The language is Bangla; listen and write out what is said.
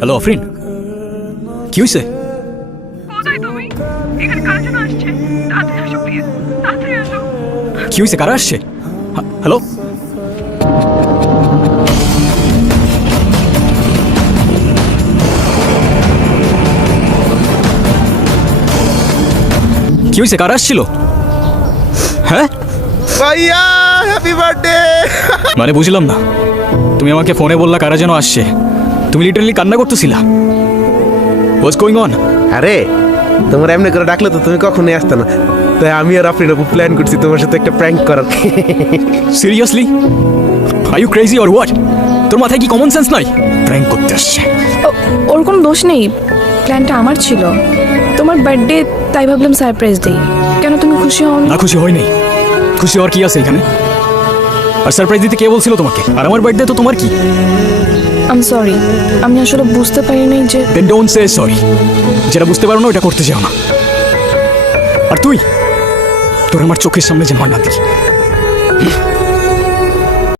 হ্যালো আফরিন, কি হয়েছে? কোথায় তুমি? এখানে কার জন্য আসছে? তাড়াতাড়ি আসো প্লিজ, তাড়াতাড়ি আসো। কি হয়েছে? কারা আসছে? হ্যালো, কি হয়েছে? কারা আসছিল? হ্যাঁ ভাইয়া হ্যাপি বার্থডে। মানে বুঝলাম না, তুমি আমাকে ফোনে বললা কারা যেন আসছে, তুমি লিটারালি কান্না করতেছিলা। What's going on? আরে তোমার এমনি করে ডাকলে তো তুমি কখনোই আসতে না, তাই আমি আর আপনি প্ল্যান করছি তোমার সাথে একটা প্র্যাঙ্ক করার। Seriously? Are you crazy or what? তোর মাথায় কি কমন সেন্স নাই? প্র্যাঙ্ক করতে আসছে। ওর কোনো দোষ নেই, প্ল্যানটা আমার ছিল। তোমার বার্থডে, তাই ভাবলাম সারপ্রাইজ দিই। কেন তুমি খুশি হও না, খুশি হই নাই। খুশি হওয়ার কি আছে এখানে? আর সারপ্রাইজ দিতে কে বলছিল তোমাকে? আর আমার বার্থডে তো তোমার কি? আম সরি, আমি আসলে বুঝতে পারিনি যে দেন ডোন্ট সে সরি। যেটা বুঝতে পারো না ওটা করতে যাও না। আর তুই, তোর আমার চোখের সামনে যেন আর না দেখি।